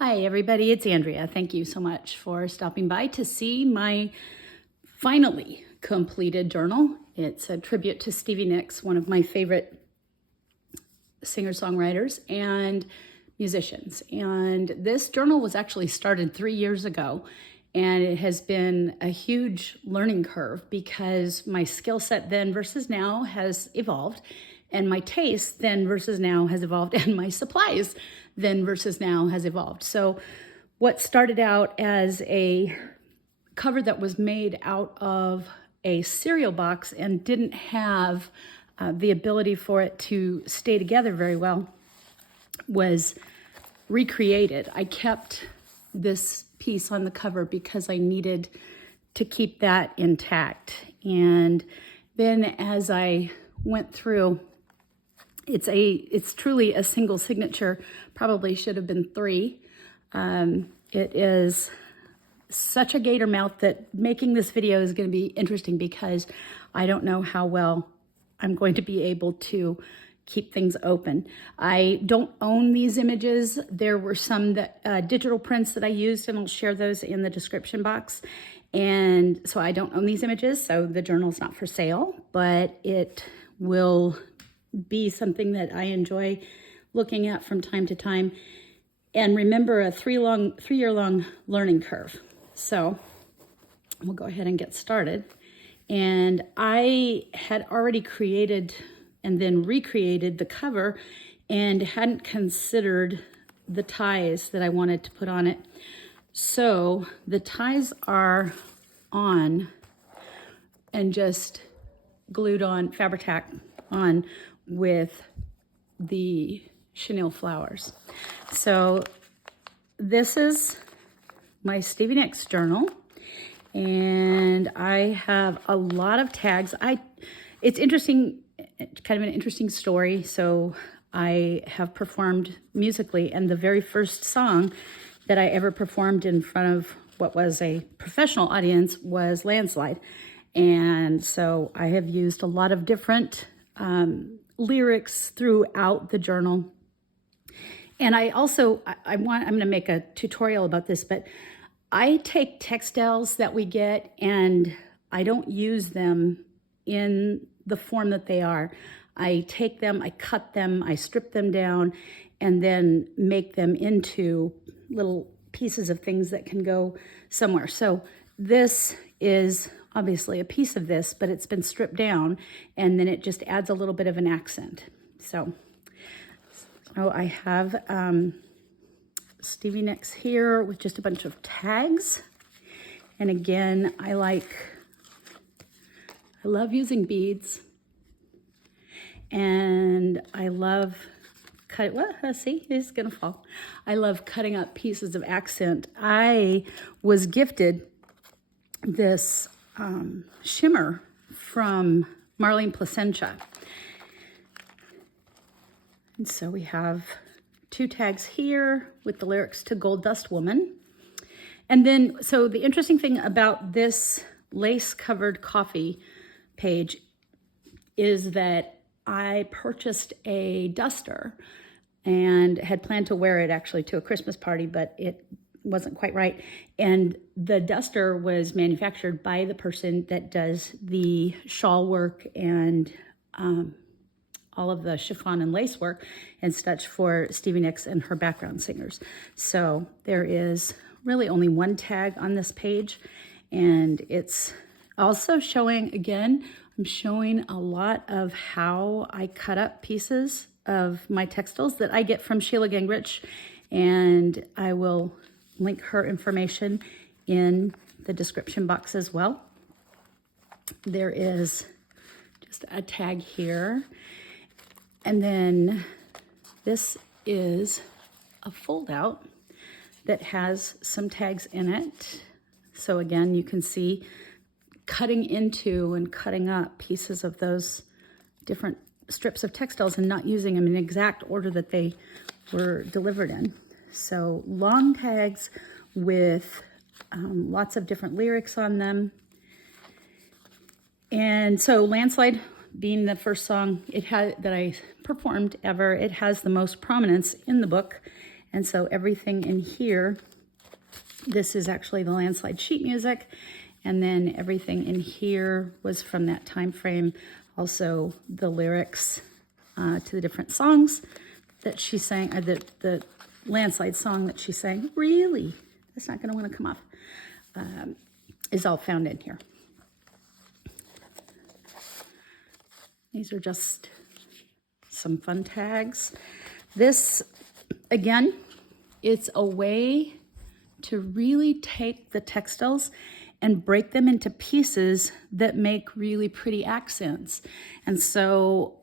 Hi everybody, it's Andrea. Thank you so much for stopping by to see my finally completed journal. It's a tribute to Stevie Nicks, one of my favorite singer-songwriters and musicians. And this journal was actually started 3 years ago, and it has been a huge learning curve because my skill set then versus now has evolved, and my taste then versus now has evolved, and my supplies then versus now has evolved. So what started out as a cover that was made out of a cereal box and didn't have the ability for it to stay together very well was recreated. I kept this piece on the cover because I needed to keep that intact. And then as I went through, it's truly a single signature, probably should have been 3. It is such a gator mouth that making this video is going to be interesting because I don't know how well I'm going to be able to keep things open. I don't own these images. There were some that digital prints that I used, and I'll share those in the description box. And so I don't own these images, so the journal's not for sale, but it will be something that I enjoy looking at from time to time. And remember, a 3-year-long learning curve. So we'll go ahead and get started. And I had already created and then recreated the cover and hadn't considered the ties that I wanted to put on it. So the ties are on and just glued on, Fabri-Tac on with the chenille flowers. So this is my Stevie Nicks journal, and I have a lot of tags. It's interesting, kind of an interesting story. So I have performed musically, and the very first song that I ever performed in front of what was a professional audience was Landslide. And so I have used a lot of different lyrics throughout the journal. And I also, I'm going to make a tutorial about this, but I take textiles that we get and I don't use them in the form that they are. I take them, I cut them, I strip them down, and then make them into little pieces of things that can go somewhere. So this is obviously a piece of this, but it's been stripped down, and then it just adds a little bit of an accent. So I have Stevie Nicks here with just a bunch of tags. And again, I love using beads, and I love see, it's gonna fall. I love cutting up pieces of accent. I was gifted this shimmer from Marlene Placentia. And so we have 2 tags here with the lyrics to Gold Dust Woman. And then, so the interesting thing about this lace-covered coffee page is that I purchased a duster and had planned to wear it actually to a Christmas party, but it wasn't quite right. And the duster was manufactured by the person that does the shawl work and all of the chiffon and lace work and such for Stevie Nicks and her background singers. So there is really only 1 tag on this page, and it's also showing, again, I'm showing a lot of how I cut up pieces of my textiles that I get from Sheila Gingerich, and I will link her information in the description box as well. There is just a tag here. And then this is a fold out that has some tags in it. So again, you can see cutting into and cutting up pieces of those different strips of textiles and not using them in exact order that they were delivered in. So long tags with lots of different lyrics on them. And so Landslide being the first song that I performed ever, it has the most prominence in the book. And so everything in here, this is actually the Landslide sheet music. And then everything in here was from that time frame. Also the lyrics to the different songs that she sang, the Landslide song that she sang. Really? That's not going to want to come off. Is all found in here. These are just some fun tags. This, again, it's a way to really take the textiles and break them into pieces that make really pretty accents. And so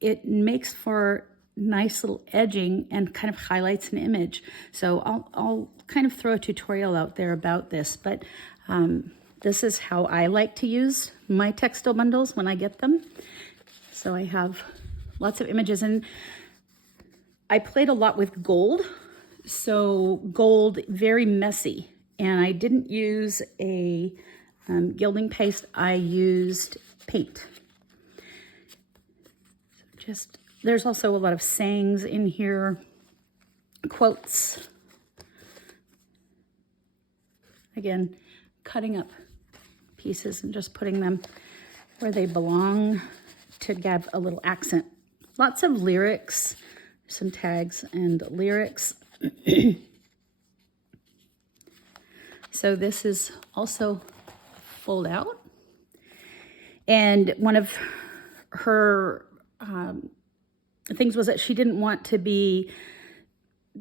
it makes for nice little edging and kind of highlights an image. So I'll kind of throw a tutorial out there about this, but this is how I like to use my textile bundles when I get them. So I have lots of images, and I played a lot with gold. So gold, very messy. And I didn't use a gilding paste, I used paint. So there's also a lot of sayings in here, quotes. Again, cutting up pieces and just putting them where they belong to give a little accent. Lots of lyrics, some tags and lyrics. So this is also fold out. And one of her things was that she didn't want to be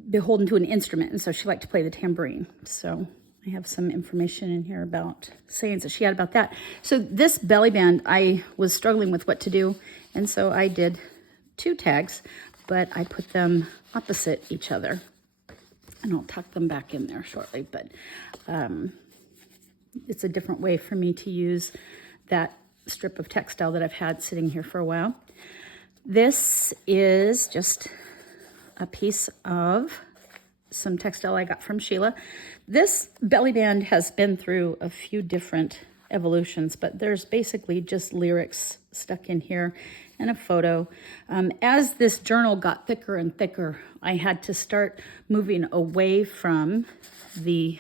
beholden to an instrument, and so she liked to play the tambourine. So I have some information in here about sayings that she had about that. So this belly band, I was struggling with what to do, and so I did 2 tags, but I put them opposite each other. And I'll tuck them back in there shortly, but it's a different way for me to use that strip of textile that I've had sitting here for a while. This is just a piece of some textile I got from Sheila. This belly band has been through a few different evolutions, but there's basically just lyrics stuck in here and a photo. As this journal got thicker and thicker, I had to start moving away from the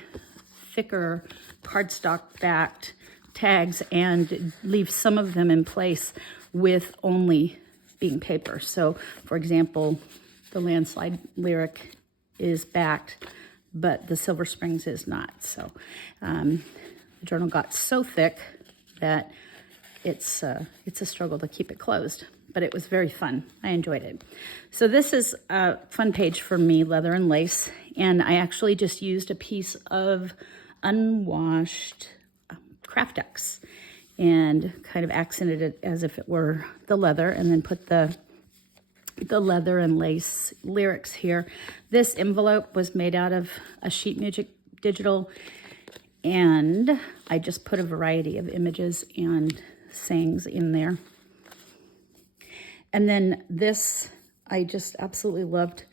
thicker cardstock backed tags and leave some of them in place with only being paper. So for example, the Landslide lyric is backed, but the Silver Springs is not. So the journal got so thick that it's a struggle to keep it closed, but it was very fun. I enjoyed it. So this is a fun page for me, leather and lace, and I actually just used a piece of unwashed craft X and kind of accented it as if it were the leather, and then put the leather and lace lyrics here. This envelope was made out of a sheet music digital, and I just put a variety of images and sayings in there. And then this, I just absolutely loved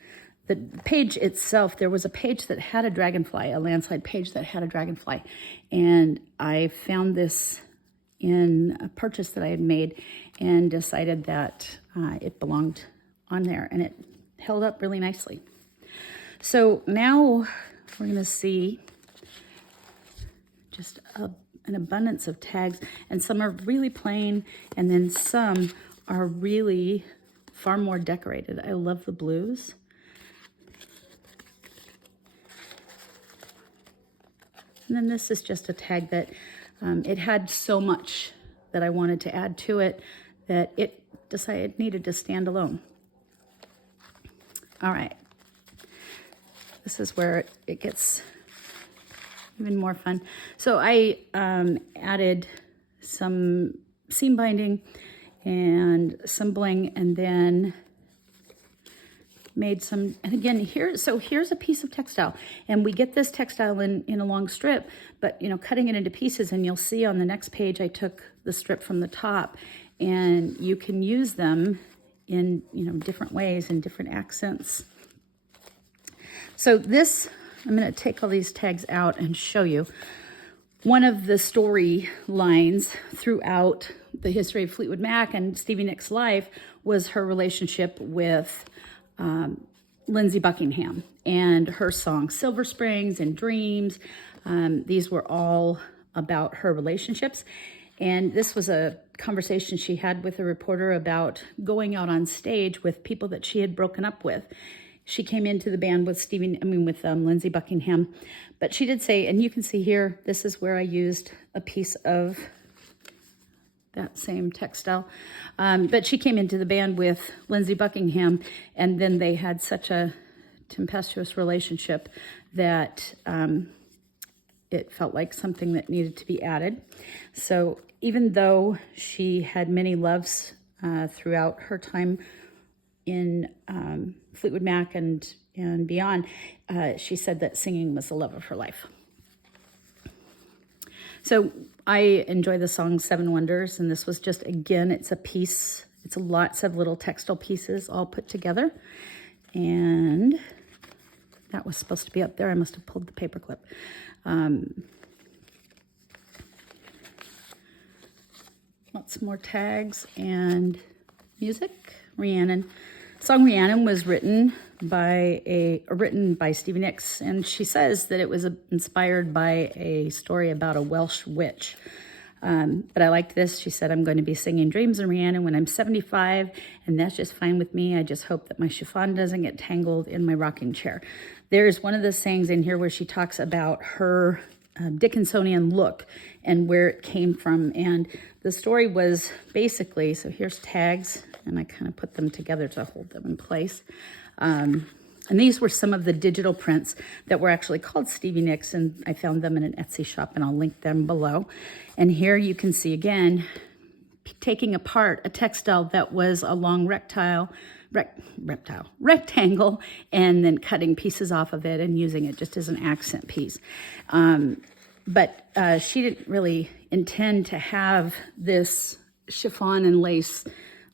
the page itself. There was a page that had a dragonfly, a Landslide page that had a dragonfly, and I found this in a purchase that I had made and decided that it belonged on there, and it held up really nicely. So now we're going to see just an abundance of tags, and some are really plain, and then some are really far more decorated. I love the blues. And then this is just a tag that it had so much that I wanted to add to it that it decided it needed to stand alone. All right, this is where it gets even more fun. So I added some seam binding and some bling, and then made some, and again, here's a piece of textile, and we get this textile in a long strip, but cutting it into pieces, and you'll see on the next page I took the strip from the top, and you can use them in different ways and different accents. So this, I'm going to take all these tags out and show you. One of the story lines throughout the history of Fleetwood Mac and Stevie Nicks' life was her relationship with Lindsey Buckingham and her song Silver Springs and Dreams. These were all about her relationships. And this was a conversation she had with a reporter about going out on stage with people that she had broken up with. She came into the band with Lindsey Buckingham, but she did say, and you can see here, this is where I used a piece of that same textile. But she came into the band with Lindsey Buckingham, and then they had such a tempestuous relationship that it felt like something that needed to be added. So even though she had many loves throughout her time in Fleetwood Mac and beyond, she said that singing was the love of her life. So I enjoy the song Seven Wonders, and this was just, again, it's a piece, it's lots of little textile pieces all put together. And that was supposed to be up there. I must have pulled the paper clip. Lots more tags and music. Rhiannon. Song Rhiannon was written by Stevie Nicks, and she says that it was inspired by a story about a Welsh witch. But I liked this. She said, I'm going to be singing Dreams and Rhiannon when I'm 75, and that's just fine with me. I just hope that my chiffon doesn't get tangled in my rocking chair. There's one of the sayings in here where she talks about her Dickinsonian look and where it came from. And the story was basically, so here's tags, and I kind of put them together to hold them in place. And these were some of the digital prints that were actually called Stevie Nicks, and I found them in an Etsy shop, and I'll link them below. And here you can see again, taking apart a textile that was a long rectangle, and then cutting pieces off of it and using it just as an accent piece. But she didn't really intend to have this chiffon and lace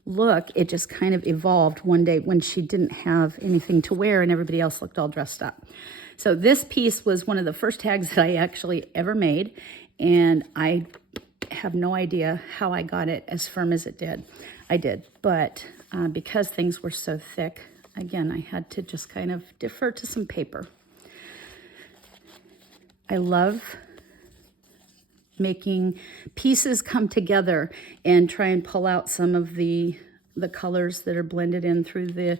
look. It just kind of evolved one day when she didn't have anything to wear and everybody else looked all dressed up. So this piece was one of the first tags that I actually ever made, and I have no idea how I got it as firm as it did. I did, but because things were so thick, again, I had to just kind of defer to some paper. I love making pieces come together and try and pull out some of the colors that are blended in through the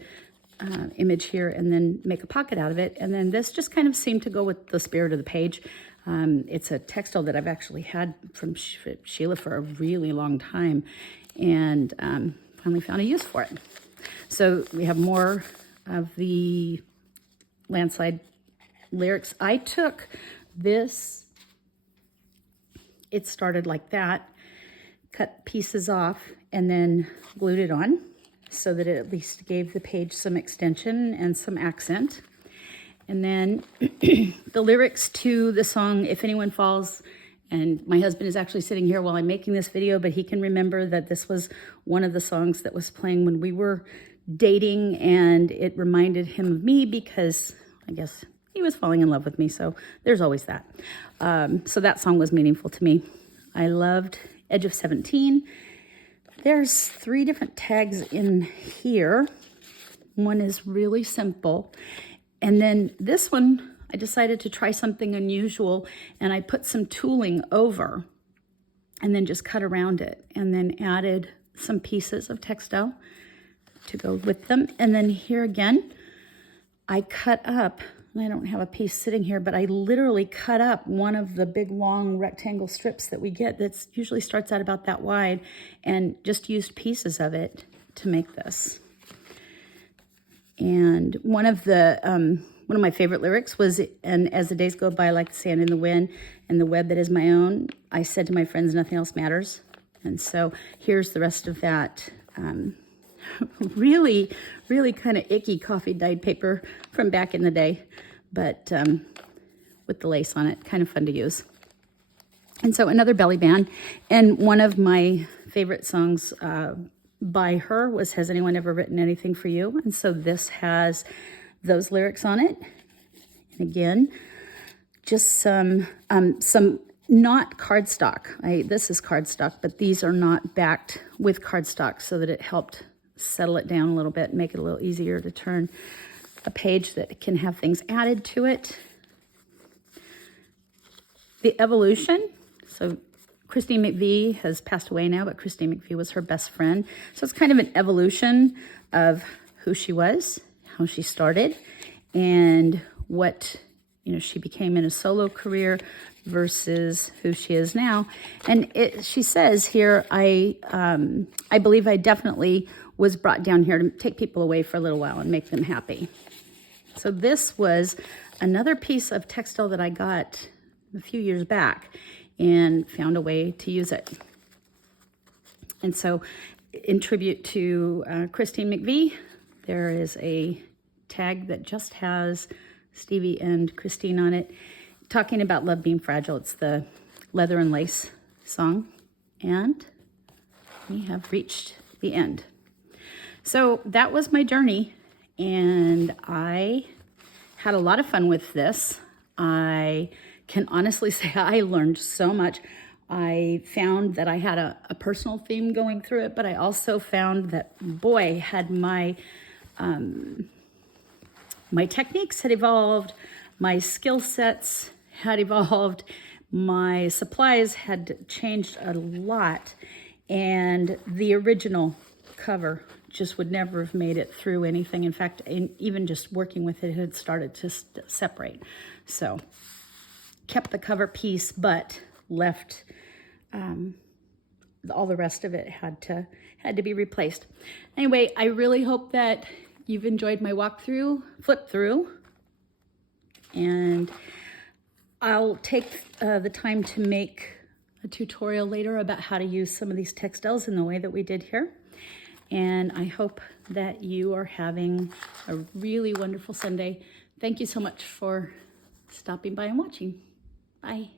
image here, and then make a pocket out of it. And then this just kind of seemed to go with the spirit of the page. It's a textile that I've actually had from Sheila for a really long time, and finally found a use for it. So we have more of the Landslide lyrics. I took this, it started like that, cut pieces off, and then glued it on so that it at least gave the page some extension and some accent. And then the lyrics to the song If Anyone Falls, and my husband is actually sitting here while I'm making this video, but he can remember that this was one of the songs that was playing when we were dating, and it reminded him of me because I guess he was falling in love with me, so there's always that. So that song was meaningful to me. I loved Edge of 17. There's 3 different tags in here. One is really simple. And then this one, I decided to try something unusual, and I put some tooling over and then just cut around it, and then added some pieces of textile to go with them. And then here again, I cut up, and I don't have a piece sitting here, but I literally cut up one of the big long rectangle strips that we get that usually starts out about that wide, and just used pieces of it to make this. And one of my favorite lyrics was, and as the days go by like the sand in the wind and the web that is my own, I said to my friends, nothing else matters. And so here's the rest of that really, really kind of icky coffee dyed paper from back in the day, but with the lace on it, kind of fun to use. And so another belly band, and one of my favorite songs by her was Has Anyone Ever Written Anything for You? And so this has those lyrics on it. And again, just some not cardstock. This is cardstock, but these are not backed with cardstock, so that it helped settle it down a little bit and make it a little easier to turn. a page that can have things added to it. The evolution, so Christine McVie has passed away now, but Christine McVie was her best friend. So it's kind of an evolution of who she was, how she started, and what, you know, she became in a solo career versus who she is now. And she says here, I believe I definitely was brought down here to take people away for a little while and make them happy. So this was another piece of textile that I got a few years back and found a way to use it. And so in tribute to Christine McVie, there is a tag that just has Stevie and Christine on it, talking about love being fragile. It's the Leather and Lace song. And we have reached the end. So that was my journey, and I had a lot of fun with this. I can honestly say I learned so much. I found that I had a personal theme going through it, but I also found that, boy, had my techniques had evolved, my skill sets had evolved, my supplies had changed a lot, and the original cover just would never have made it through anything. In fact, even just working with it had started to separate. So kept the cover piece, but left all the rest of it had to be replaced. Anyway, I really hope that you've enjoyed my walkthrough, flip through, and I'll take the time to make a tutorial later about how to use some of these textiles in the way that we did here. And I hope that you are having a really wonderful Sunday. Thank you so much for stopping by and watching. Bye.